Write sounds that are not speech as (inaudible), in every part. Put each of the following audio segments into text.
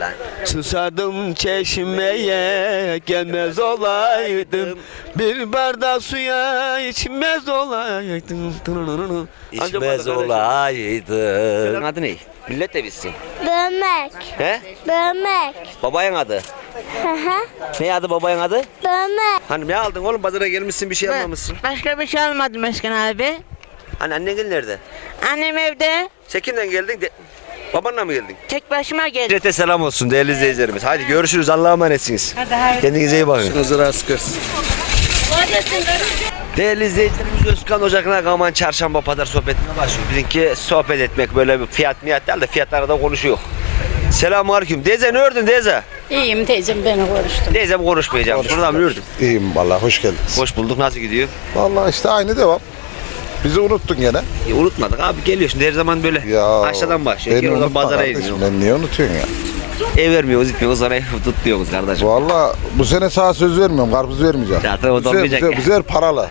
lan. Susadım çeşmeye gelmez olaydım Bir bardak suya içmez olaydım İçmez olaydın. Senin adı ne? Millet de bilsin. Bömek. He? Bömek. Babayın adı. Hı hı. Ne adı babayın adı? Bömek. Hani ne aldın oğlum pazara gelmişsin bir şey almamışsın. Başka bir şey almadım Özkan abi. Hani annen gel nerede? Annem evde. Sen kimden geldin? De... Babanla mı geldin? Tek başıma geldim. Millete selam olsun değerli izleyicilerimiz. Hadi görüşürüz Allah'a emanetsiniz. Kendinize iyi bakın. Hazır askırsın. Değerli izleyicilerimiz Özkan Ocak'ına Kaman Çarşamba Pazar sohbetine başlıyor. Bizimki sohbet etmek böyle bir fiyat miyat değil de fiyatlara da konuşuyor. Selamun Aleyküm. Deze ne ördün Deze? İyiyim teyzem beni konuştum. Teyzem konuşmayacağım. Buradan mı ördüm? İyiyim vallahi hoş geldiniz. Hoş bulduk. Nasıl gidiyor? Vallahi işte aynı devam. Bizi unuttun gene. E, unutmadık abi geliyor şimdi her zaman böyle Ya aşağıdan başlıyor. beni oradan pazara iniyor. Ben niye unutuyorsun ya? Ev vermiyoruz, gitmiyoruz, sonra ev (laughs) tutuyoruz kardeşim. Vallahi bu sene sana söz vermiyorum, karpuz vermeyeceğim. Ya tamam, Bu sefer- olmayacak bu sefer- paralı.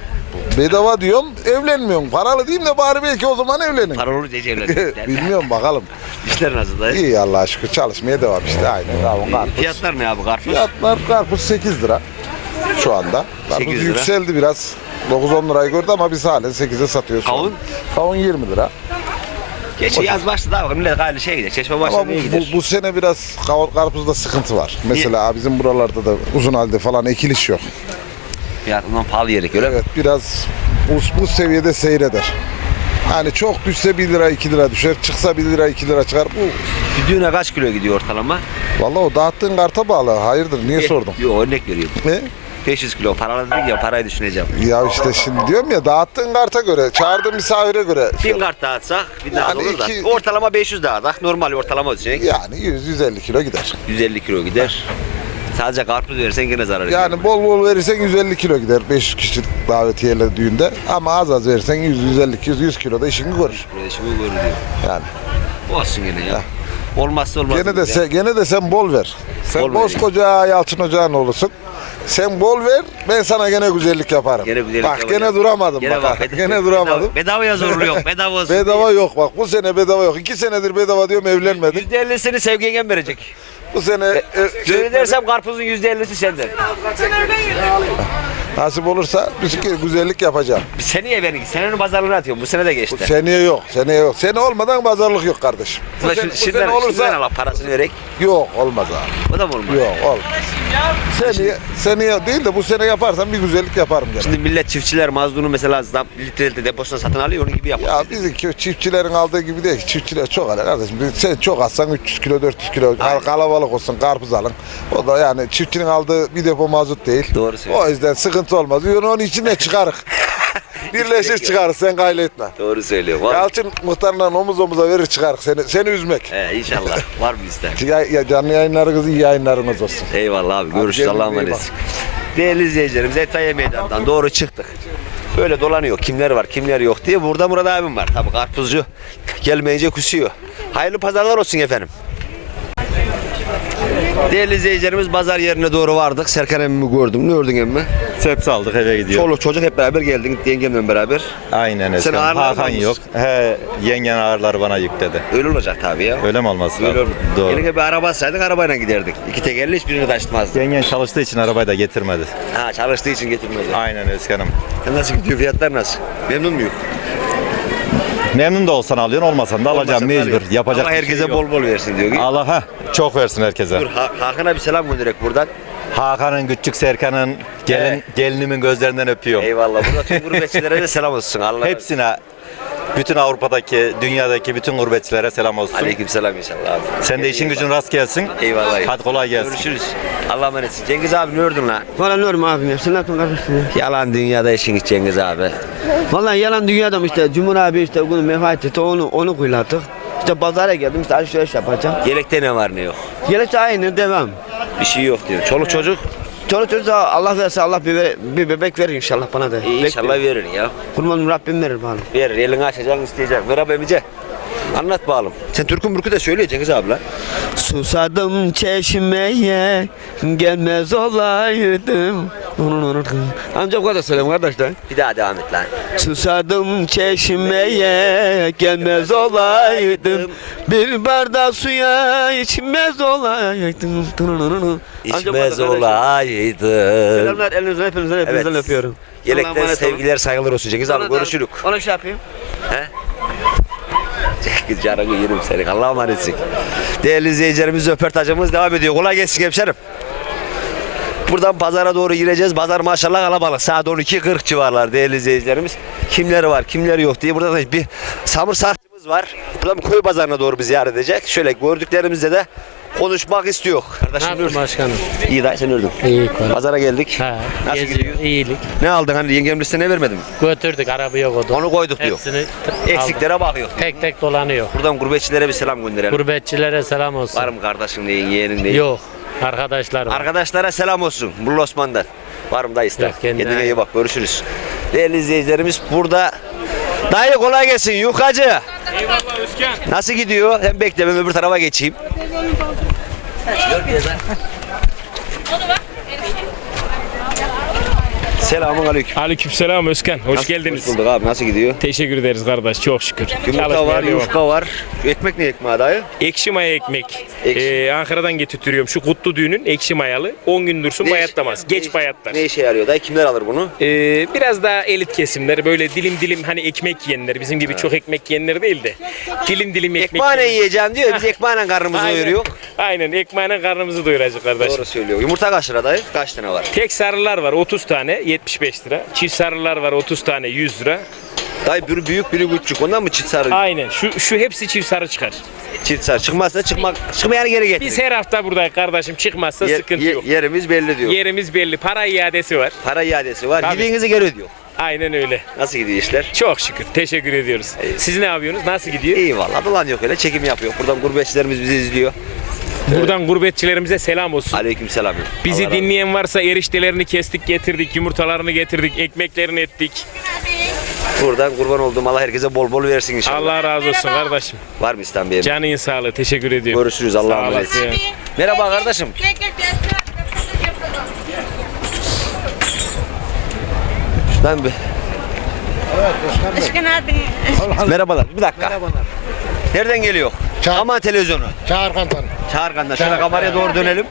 Bedava diyorum, evlenmiyorum. Paralı diyeyim de bari belki o zaman evlenin. Para diye evlendik. Bilmiyorum bakalım. İşler nasıl da? İyi Allah'a şükür çalışmaya devam işte aynı. Kavun karpuz. Fiyatlar ne abi karpuz? Fiyatlar karpuz 8 lira şu anda. 8 Karpuz lira. yükseldi biraz. 9-10 lirayı gördü ama biz halen 8'e satıyoruz. Kavun? Kavun 20 lira. Geçen yaz başladı abi. Millet gayrı şey gider. Çeşme başladı Ama bu, niye gider? bu, bu sene biraz kavun karpuzda sıkıntı var. Mesela bizim buralarda da uzun halde falan ekiliş yok. Fiyatından pahalı yerik öyle mi? Evet biraz bu, bu seviyede seyreder. Yani çok düşse 1 lira 2 lira düşer, çıksa 1 lira 2 lira çıkar. Bu Bir düğüne kaç kilo gidiyor ortalama? vallahi o dağıttığın karta bağlı. Hayırdır niye sordum? Yok örnek veriyorum. Ne? 500 kilo paralı dedik ya parayı düşüneceğim. Ya işte şimdi diyorum ya dağıttığın karta göre, çağırdığın misafire göre. Bin kart dağıtsak bir daha Yani olur da. iki- Ortalama 500 dağıtak. Normal ortalama olacak. Yani 100-150 kilo gider. 150 kilo gider. Sadece karpuz verirsen gene zarar ediyor. Yani bol bol verirsen 150 kilo gider 500 kişilik davetiyeyle düğünde. Ama az az verirsen 100-150 100, 100 kilo da işini görür. Şimdi görür diyor. Yani. Olsun gene ya. Olmazsa olmaz. Gene de, sen, gene de sen bol ver. Sen Bol koskoca Yalçın Ocağın olursun. Sen bol ver, ben sana gene güzellik yaparım. Gene güzellik bak yapacağım. gene duramadım Gene bak. bak. bedava- gene duramadım. Bedava, bedavaya zorluyor. (laughs) Bedava olsun. Bedava yok bak. Bu sene bedava yok. İki senedir bedava diyorum evlenmedim. %50'sini sevgingen verecek. Bu sene e, Şöyle dersem karpuzun %50'si senden. Nasip olursa bir güzellik yapacağım. Seneye beni, senenin pazarlığını atıyorum. Bu sene de geçti. Seneye yok. Seneye yok. Sene olmadan pazarlık yok kardeşim. Bu sene, şimdi, bu şimdiden, sene olursa şimdiden Allah parasını vererek. yok olmaz abi. O da mı olmaz? Yok olmaz. Seneye, seneye değil de bu sene yaparsam bir güzellik yaparım gene. Şimdi millet çiftçiler mazlunu mesela zam- litre litre deposuna satın alıyor onun gibi yapıyor. Ya bizimki çiftçilerin aldığı gibi değil. Çiftçiler çok alır kardeşim. Sen çok alsan 300 kilo 400 kilo kal- kalabalık olsun karpuz alın. O da yani çiftçinin aldığı bir depo mazot değil. Doğru söylüyorsun. O yüzden sıkıntı olmaz. Yani onun içine çıkarık. (laughs) Birleşir çıkarız sen gayle etme. Doğru söylüyor. Var. Yalçın muhtarla omuz omuza verir çıkarık seni, seni üzmek. He, inşallah. Var mı ister? Ya, ya canlı yayınlarınız iyi yayınlarınız olsun. Eyvallah abi. Görüşürüz. kendinize Allah'a iyi emanet. Değerli izleyicilerimiz Etaye Meydan'dan doğru çıktık. Böyle dolanıyor. Kimler var, kimler yok diye. Burada Murat abim var. Tabii karpuzcu. Gelmeyince kusuyor. Hayırlı pazarlar olsun efendim. Değerli izleyicilerimiz pazar yerine doğru vardık. Serkan emmimi gördüm. Ne gördün emmi? Sepsi aldık eve gidiyor. Çoluk çocuk hep beraber geldik. Yengemle beraber. Aynen Eskan. ağırlar Hakan mısın? yok. He, yengen ağırlar bana yükledi. Öyle olacak tabii ya. Öyle mi olması Öyle lazım? olur. Doğru. Eline bir araba saydık arabayla giderdik. İki tekerli hiçbirini taşıtmazdı. Yengen çalıştığı için arabayı da getirmedi. Ha çalıştığı için getirmedi. Aynen Eskan'ım. Sen nasıl gidiyor fiyatlar nasıl? Memnun muyum? Memnun da olsan alıyorsun olmasan da alacağım mecbur. Yapacak Allah bir herkese şey yok. bol bol versin diyor. ki. Allah ha çok versin herkese. Dur Ha- Hakan'a bir selam göndererek buradan. Hakan'ın, Küçük Serkan'ın, gelin, Evet. gelinimin gözlerinden öpüyorum. Eyvallah. Burada tüm gurbetçilere de selam olsun. Allah Hepsine, bütün Avrupa'daki, dünyadaki bütün gurbetçilere selam olsun. Aleyküm selam inşallah abi. Sen de işin gücün rast gelsin. Eyvallah. Hadi kolay gelsin. Görüşürüz. Allah'a emanetsin. Cengiz abi ne ördün lan? Valla normal abim ya. Sen ne yapıyorsun kardeşim ya? Yalan dünyada işin iç Cengiz abi. Vallahi yalan dünyadan işte Cumhur abi işte bunu vefat etti onu onu kuylattık. İşte pazara geldim işte alışveriş yapacağım. Yelekte ne var ne yok? Gelecek aynı devam. Bir şey yok diyor. Çoluk çocuk Çoluk çocuk da Allah verse Allah bir, bir bebek verir inşallah bana da. iyi inşallah Bekliyorum. verir ya. Kurbanım Rabbim verir bana. Verir. Elini açacaksın isteyeceksin. Ver abi emice. Anlat bakalım. Sen Türk'ün mürkü de söylüyor Cengiz abi lan. Susadım çeşmeye gelmez olaydım Amca bu kadar söyleyeyim kardeşler. Bir daha devam et lan. Susadım çeşmeye gelmez olaydım Bir bardak suya içmez olaydım Amca bu İçmez kardeşler. olaydı. Selamlar elinizden hepinizden hepinizden Evet. öpüyorum Allah'a Yelekten emanet olun. sevgiler saygılar olsun Cengiz abi görüşürük. Ona şey yapayım Cengiz canını yerim seni Allah'a emanetsin. Değerli izleyicilerimiz röportajımız devam ediyor. Kolay gelsin hemşerim. Buradan pazara doğru gireceğiz. Pazar maşallah kalabalık. Saat 12.40 civarlar değerli izleyicilerimiz. Kimleri var, kimleri yok diye. Burada da bir samırsakçımız var. Buradan koyu pazarına doğru bizi ziyaret edecek. Şöyle gördüklerimizde de konuşmak istiyor. Kardeşim dur. başkanım? İyi dayı sen öldün. İyi Pazara geldik. Ha, Nasıl geziyor, gidiyor? iyilik. Ne aldın hani yengem listene vermedin mi? Götürdük arabaya koyduk. Onu koyduk diyor. Hepsini t- aldık. Eksiklere bakıyor. Tek tek dolanıyor. Buradan gurbetçilere bir selam gönderelim. Gurbetçilere selam olsun. Var mı kardeşin neyin, yeğenin neyin? Yok. Arkadaşlar var. Arkadaşlara selam olsun. Bullu Osman'dan. Var mı da ister? Kendine Kendine iyi bak. Görüşürüz. Değerli izleyicilerimiz burada. Dayı kolay gelsin. Yukacı. Eyvallah Özkan. Nasıl gidiyor? Hem bekle ben öbür tarafa geçeyim. Selamun aleyküm. Aleykümselam Özkan. Hoş geldiniz. Hoş bulduk abi. Nasıl gidiyor? Teşekkür ederiz kardeş. Çok şükür. Yumurta Çalışmaya var, devam. yufka var. Ekmek ne ekmeği dayı? Ekşi maya ekmek. Ekşi. Ee, Ankara'dan getirtiyorum. Şu kutlu düğünün ekşi mayalı. 10 gün dursun Ne iş- bayatlamaz. ne Geç iş- bayatlar. Ne işe yarıyor dayı? Kimler alır bunu? Ee, biraz daha elit kesimler böyle dilim dilim hani ekmek yiyenler bizim gibi çok ekmek yiyenler değil de dilim dilim ekmek Ekmeğine yiyenler. yiyeceğim diyor. Biz ekmeğine karnımızı doyuruyor. Aynen ekmeğine karnımızı doyuracak kardeş. Doğru söylüyor. Yumurta kaç lira dayı? Kaç tane var? Tek sarılar var 30 tane 75 lira. Çift sarılar var 30 tane 100 lira. Dayı biri büyük biri küçük. Ondan mı çift sarı? Aynen şu şu hepsi çift sarı çıkar. Çift sarı. Çıkmazsa çıkmak, çıkmayanı geri getir. Biz her hafta buradayız kardeşim çıkmazsa Yer- sıkıntı ye- yok. Yerimiz belli diyor. Yerimiz belli. Para iadesi var. Para iadesi var. Tabii. Gidinizi geri ödüyor. Aynen öyle. Nasıl gidiyor işler? Çok şükür. Teşekkür ediyoruz. Siz ne yapıyorsunuz? Nasıl gidiyor? İyi valla. Dolan yok öyle. Çekim yapıyor. Buradan gurbetçilerimiz bizi izliyor. Buradan gurbetçilerimize selam olsun. Aleyküm selam. Bizi Allah dinleyen varsa eriştelerini kestik getirdik, yumurtalarını getirdik, ekmeklerini ettik. Buradan kurban olduğum Allah herkese bol bol versin inşallah. Allah razı olsun kardeşim. Var mı İslam Bey'im? Canın sağlığı. Teşekkür ediyorum. Görüşürüz. Allah'a Sağ emanet. olasın. Merhaba kardeşim. Şuradan bir... Özkan abi. Merhabalar. Bir dakika. Nereden geliyor? Aman televizyonu. Çağırkan'dan. Çağırgan'dan. Şöyle kameraya doğru dönelim.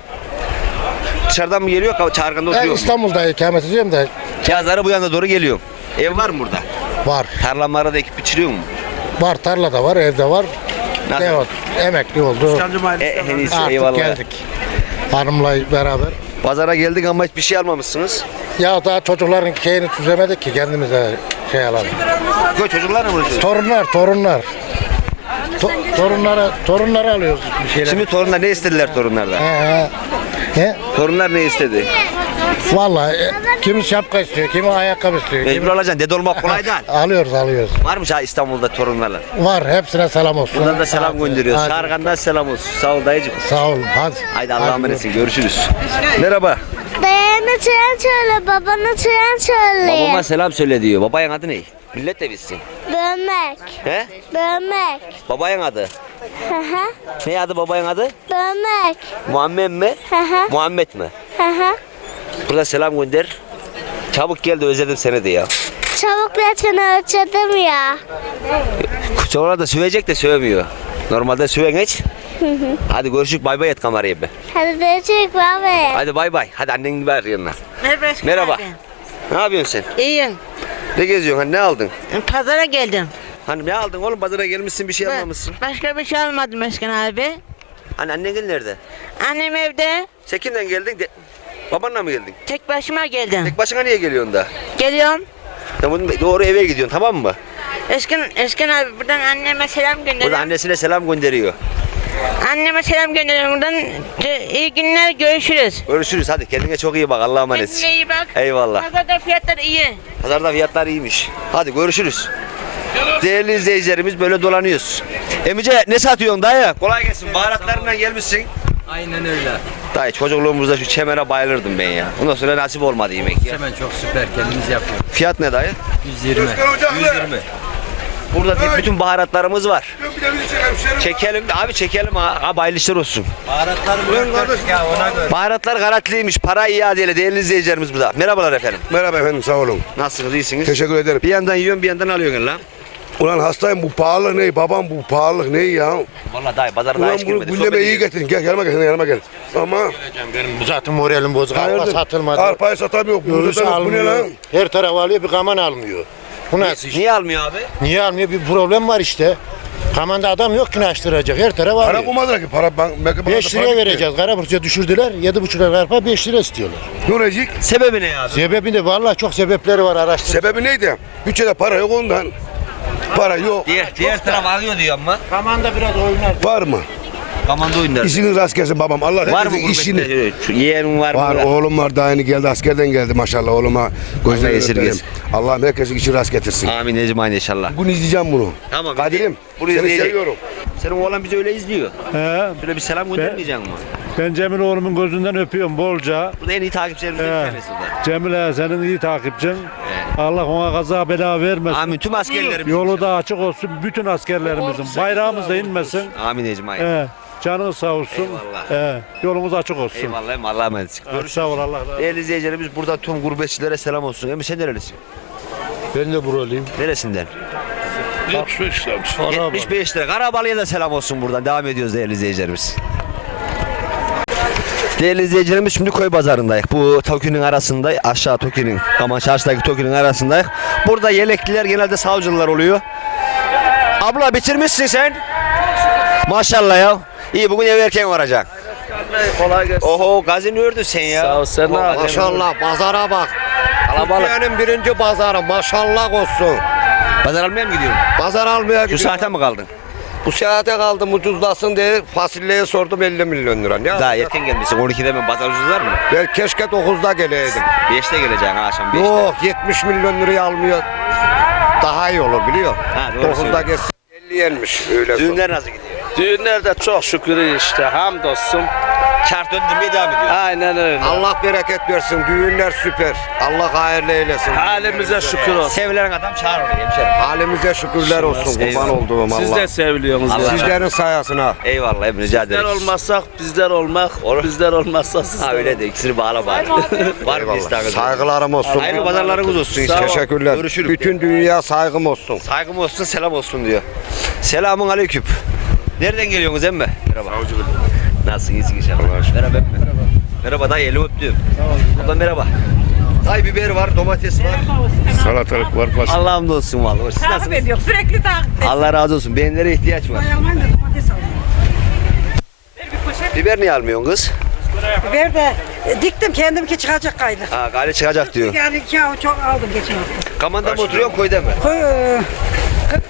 Dışarıdan mı geliyor? Çağırgan'da Ben oturuyor mu? İstanbul'da ikamet ediyorum da Yazları bu yana doğru geliyor. Ev var mı burada? var. Tarlamlara da ekip biçiliyor mu? Var tarlada var, evde var. Nasıl? Evet, emekli oldu. E, en iyisi Artık eyvallah. geldik. Hanımla beraber. Pazara geldik ama hiçbir şey almamışsınız. Ya daha çocukların şeyini çözemedik ki kendimize şey alalım. Köy çocuklar mı alıyorsunuz? Torunlar, torunlar. To- torunlara, torunlara alıyoruz bir şeyler. Şimdi torunlar ne istediler torunlardan? He, he. He? Torunlar ne istedi? Vallahi e, kimi şapka istiyor, kimi ayakkabı istiyor. Mecbur Kimi... olacaksın. Dede olmak kolay değil. (laughs) Alıyoruz, alıyoruz. Var mı ha İstanbul'da torunlarla? Var, hepsine selam olsun. Buradan da selam gönderiyoruz. Hadi. Çağırgan'dan selam olsun. Sağ ol dayıcım. Sağ olun, hadi. Haydi Allah'a Hadi. emanetsin. Görüşürüz. Merhaba. Dayana tren söyle, babana tren söyle. Babama selam söyle diyor. Babayın adı ne? Millet de bilsin. Bömek, He? bömek. Babayın adı. Hı hı. Ne adı babayın adı? Bömek. Muhammed mi? Hı hı. Muhammed mi? Hı hı. Burada selam gönder. Çabuk gel de özledim seni de ya. Çabuk lütfen ölçedim ya. Sonra da sövecek de sövmüyor. Normalde sövegeç. Hadi görüşük bay bay et kamerayı be. Hadi değişik baba. Hadi bay bay. Hadi annen gibi ver yanına. Merhaba Merhaba. Ne yapıyorsun sen? İyiyim. Ne geziyorsun? Hani ne aldın? Pazara geldim. Hani ne aldın oğlum? Pazara gelmişsin bir şey almamışsın. Başka bir şey almadım Özkan abi. Hani annen nerede? Annem evde. Sen kimden geldin? De... Babanla mı geldin? Tek başıma geldim. Tek başına niye geliyorsun da? Geliyorum. Ya bunu doğru eve gidiyorsun tamam mı? Özkan, Özkan abi buradan anneme selam Burada gönderiyorum. annesine selam gönderiyor. Anneme selam gönderiyorum buradan. İyi günler görüşürüz. Görüşürüz hadi kendine çok iyi bak Allah'a emanetsin. Kendine iyi bak. Eyvallah. Pazarda fiyatlar iyi. Pazarda fiyatlar iyiymiş. Hadi görüşürüz. Değerli izleyicilerimiz böyle dolanıyoruz. Emice ne satıyorsun dayı? Kolay gelsin. Baharatlarından gelmişsin. Aynen öyle. Dayı çocukluğumuzda şu çemere bayılırdım ben ya. Ondan sonra nasip olmadı yemek ya. Hemen çok süper kendimiz yapıyoruz. Fiyat ne dayı? 120. 120. Burada de- bütün baharatlarımız var. Çekelim abi çekelim ha. Abi hayırlı işler olsun. Baharatlar karatlıymış. Para iadeyle değerli izleyicilerimiz burada. Merhabalar efendim. Merhaba efendim sağ olun. Nasılsınız iyisiniz? Teşekkür ederim. Bir yandan yiyorsun bir yandan alıyorsun lan. Ulan hastayım bu pahalı ne babam bu pahalılık ne ya? Vallahi dayı pazara daha Ulan hiç bunu girmedi. gündeme iyi getirin. Gel yanıma gel yanıma gel. Ama Benim zaten moralim bozuk. Arpa satılmadı. Arpayı satamıyor. Bunu. Bu ne lan? Her taraf alıyor bir kaman almıyor. Bu nasıl iş? Niye almıyor abi? Niye almıyor? Bir problem var işte. Kamanda adam yok ki açtıracak. Her taraf Para alıyor. ki. Para bank, banka 5 liraya vereceğiz. Karaburç'a düşürdüler. 7,5 lira arpa 5 lira istiyorlar. Ne olacak? Sebebi ne abi? Sebebi de vallahi çok sebepleri var araştır. Sebebi neydi? Bütçede para yok ondan. Para yok. Diğer, diğer taraf alıyor diyor ama. Kamanda biraz oynar. Var mı? Kamanda oyunlar. İşiniz rast gelsin babam. Allah Var mı işini. Şu yeğenin var mı? Var oğlum var daha yeni geldi askerden geldi maşallah oğluma gözlerine esirgesin. öperim. Allah'ım herkesin işi rast getirsin. Amin Ecmain inşallah. Bugün izleyeceğim bunu. Tamam. Kadir'im Bunu seni izleyecek. seviyorum. Senin oğlan bizi öyle izliyor. He, Şöyle bir selam göndermeyecek mi? ben Cemil oğlumun gözünden öpüyorum bolca. Burada en iyi takipçilerimizden bir He. tanesi burada. Cemile senin iyi takipçin. Allah ona kaza bela vermesin. Amin. Tüm askerlerimiz. Yolu da açık olsun bütün askerlerimizin. Bayrağımız da inmesin. Amin Ecmain. He, canın sağ olsun. Eyvallah. He, yolumuz açık olsun. Eyvallah. Allah'a emanet. Hadi sağ ol Allah razı olsun. Değerli izleyicilerimiz burada tüm gurbetçilere selam olsun. Emi sen nerelisin? Ben de buralıyım. Neresinden? 75 lira. 75 lira. Karabalı'ya da selam olsun buradan. Devam ediyoruz değerli izleyicilerimiz. Değerli izleyicilerimiz şimdi koy pazarındayız. Bu Toki'nin arasında aşağı Toki'nin, Kaman Çarşı'daki Toki'nin arasındayız. Burada yelekliler genelde savcılar oluyor. Abla bitirmişsin sen. Maşallah ya. İyi bugün ev erken varacaksın. Kolay gelsin. Oho gazini ördün sen ya. Sağ ol, sen ne yapıyorsun? Maşallah pazara bak. Kalabalık. Türkiye'nin birinci pazarı maşallah olsun. Pazar almaya mı gidiyorsun? Pazar almaya Şu gidiyorum. saate mi kaldın? Bu saate kaldım ucuzlasın diye fasulyeye sordum 50 milyon lira. Ne Daha erken gelmişsin. 12'de mi pazar ucuzlar mı? Ben keşke 9'da geleydim. 5'te geleceksin akşam 5'te. Yok 70 milyon liraya almıyor. Daha iyi olur biliyor. Ha, doğru 9'da söylüyorsun. geçsin 50 yenmiş öyle. sor. Düğünler nasıl gidiyor? Düğünlerde çok şükür işte hamdolsun. Kart döndürmeye devam ediyor. Aynen öyle. Allah bereket versin. Düğünler süper. Allah hayırlı eylesin. Halimize şükür olsun. Sevilen adam çağır oraya hemşerim. Halimize şükürler olsun. Kurban Eyvallah. olduğum Allah. Siz de seviliyorsunuz. Allah. Sizlerin sayesinde. Eyvallah hep rica Bizler ederim. olmazsak bizler olmak, Olur. bizler olmazsa sizler. Ha öyle de ikisini bağla bağla. Var mı isteğiniz? Saygılarım olsun. Hayırlı pazarlarınız olsun inşallah. Teşekkürler. Görüşürüz. Bütün dünya saygım olsun. Saygım olsun selam olsun diyor. Selamun aleyküm. Nereden geliyorsunuz emmi? Merhaba. Savcılık. Nasılsın iyisin inşallah. Merhaba emmi. Merhaba dayı elimi öptüm. Abla merhaba. Dayı biber var, domates var. Salatalık var fasulye. Allah'ım olsun vallahi. Siz nasılsınız? yok sürekli takip Allah razı olsun. Beğenilere ihtiyaç var. Almanya'da domates aldım. Biber niye almıyorsun kız? Biber de e, diktim kendimki çıkacak kaydı. Ha gale çıkacak diyor. Yani iki av çok aldım geçen hafta. Kamanda mı oturuyorsun koyda mı? Koy e,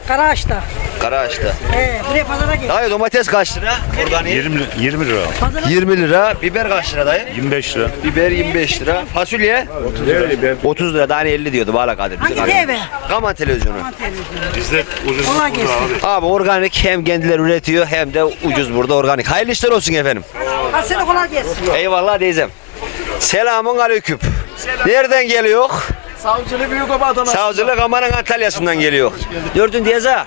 Karaağaç'ta. Karaağaç'ta. He, buraya pazara gel. Dayı domates kaç lira? Organik. 20, 20 lira. 20 lira. Biber kaç lira dayı? 25 lira. Biber 25 lira. Fasulye 30 lira. Daha hani 50 diyordu Bağla Kadir. Hangi TV? Kaman televizyonu. Bizde ucuz Kolay gelsin. Abi organik hem kendileri üretiyor hem de ucuz burada organik. Hayırlı işler olsun efendim. Ha sana kolay gelsin. Eyvallah teyzem. Selamun aleyküm. Nereden geliyor? Savcılık büyük baba Adana. Savcılık Aman'ın Antalya'sından geliyor. Gördün Diyeza.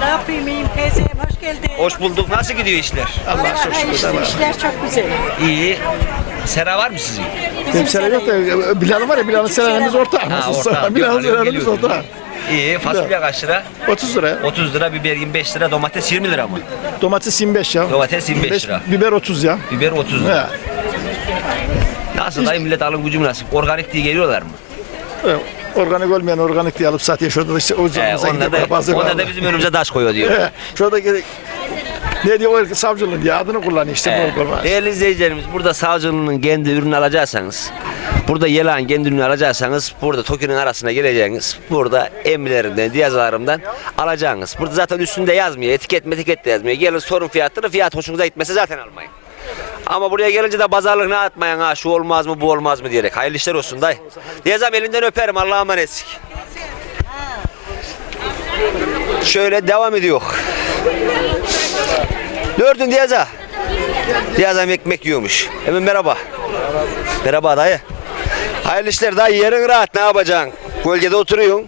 Ne yapayım iyiyim teyzem hoş geldin. Hoş bulduk. Nasıl gidiyor işler? Allah çok şükür. İşler çok güzel. İyi. Sera var mı sizin? Bizim sene yok da Bilal var ya Bilal'ın selamımız ortak. Ha orta. Bilal'ın seramız orta. İyi. Fasulye kaç lira? 30 lira. 30 lira, biber 25 lira, domates 20 lira mı? Domates 25 ya. Domates 25 lira. Biber 30 ya. Biber 30 lira. Nasıl dayı millet alım gücü nasıl? Organik diye geliyorlar mı? Organik olmayan organik diye alıp satıyor. Şurada da işte o Ee, onlar da, onlar da bizim önümüze taş koyuyor diyor. Şurada gerek ne diyor savcılığın diye adını kullanıyor işte Ee, bol bol. değerli izleyicilerimiz burada savcılığının kendi ürünü alacaksanız Burada Yelan kendi ürünü alacaksanız burada Toki'nin arasına geleceğiniz burada emrilerinden, diyazalarımdan alacaksınız. Burada zaten üstünde yazmıyor, etiket metiket de yazmıyor. Gelin sorun fiyatları, fiyat hoşunuza gitmese zaten almayın. Ama buraya gelince de pazarlık ne atmayın ha şu olmaz mı bu olmaz mı diyerek. Hayırlı işler olsun dayı. Diyazam elinden öperim Allah'a emanetsin. Şöyle devam ediyor. Gördün Diyaza. Diyazam ekmek yiyormuş. Hemen merhaba. Merhaba dayı. Hayırlı işler dayı yerin rahat ne yapacaksın? Gölgede oturuyorsun.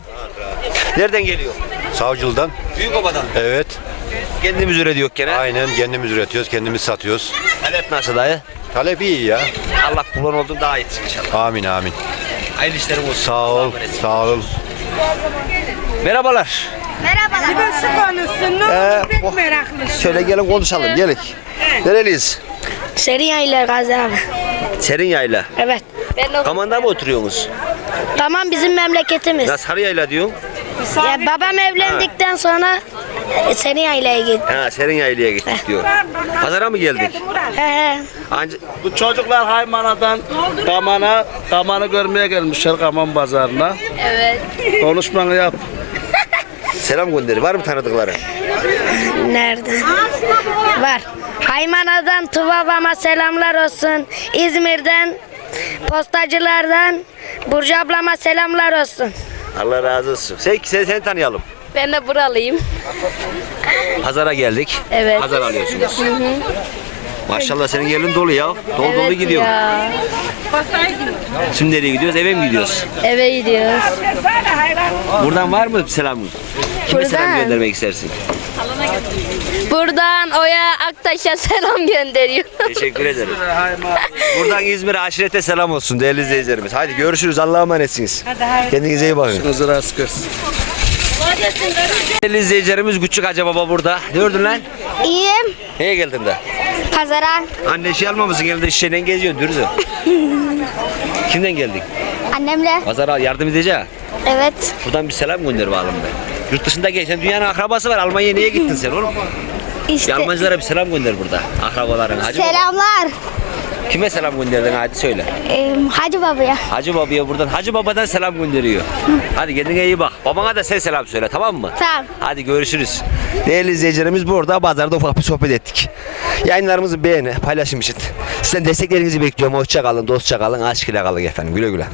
Nereden geliyor? Savcılı'dan. Büyük obadan. Evet. Kendimiz üretiyor gene. Aynen kendimiz üretiyoruz, kendimiz satıyoruz. Talep nasıl dayı? Talep iyi ya. Allah kullan oldun daha iyi inşallah. Amin amin. Hayırlı işlerim olsun. Sağ ol, sağ ol. Merhabalar. Merhabalar. Nasıl konuşsun? Ne Ee, olur pek oh. meraklısın. Şöyle gelin konuşalım gelin. Nereliyiz? Serin yayla Gazi abi. Serin Yayla. Evet. Kaman'da mı oturuyorsunuz? Tamam bizim memleketimiz. Ya Sarı Yayla diyorsun. Ya babam evlendikten sonra e, Serin yaylaya gitti. Ha Serin Yayla'ya gittik diyor. Pazara mı geldik? He he. Anca... Bu çocuklar Haymana'dan Kaman'a, Kaman'ı görmeye gelmişler Kaman pazarına. Evet. Konuşmanı yap. Selam gönderi. Var mı tanıdıkları? Nerede? Var. Haymana'dan Tuvabama selamlar olsun. İzmir'den postacılardan Burcu ablama selamlar olsun. Allah razı olsun. Sen, sen, seni tanıyalım. Ben de buralıyım. Pazara geldik. Evet. Pazar alıyorsunuz. Maşallah senin yerin dolu ya. Dolu dolu gidiyor. ya. Şimdi nereye gidiyoruz? Eve mi gidiyoruz? Eve gidiyoruz. Buradan var mı selamın? Kime selam Buradan. göndermek istersin? Buradan Oya Aktaş'a selam gönderiyor. (laughs) Teşekkür ederim. Buradan İzmir'e aşirete selam olsun değerli izleyicilerimiz. Haydi görüşürüz. Allah'a emanetsiniz. Kendinize iyi bakın. Hızır askers. Değerli izleyicilerimiz Küçük Hacı Baba burada. Ne gördün lan? İyiyim. Neye geldin de? Pazara. Anne şey almamışsın elinde şişeyle geziyorsun dürüzü. (laughs) Kimden geldin? Annemle. Pazara yardım edeceğim. Evet. Buradan bir selam gönder bakalım be. Yurt dışında geçen dünyanın akrabası var. Almanya'ya niye gittin sen oğlum? Bir İşte. Almancılara bir selam gönder burada. Akrabaların. Hacı Baba. Kime selam gönderdin hadi söyle. Ee, Hacı babaya. Hacı Baba'ya buradan Hacı Baba'dan selam gönderiyor. Hadi kendine iyi bak. Babana da sen selam söyle tamam mı? Tamam. Hadi görüşürüz. Değerli izleyicilerimiz burada pazarda ufak bir sohbet ettik. Yayınlarımızı beğeni, paylaşım için. Sizden desteklerinizi bekliyorum. Hoşça kalın, dostça kalın, aşk ile kalın efendim. Güle güle.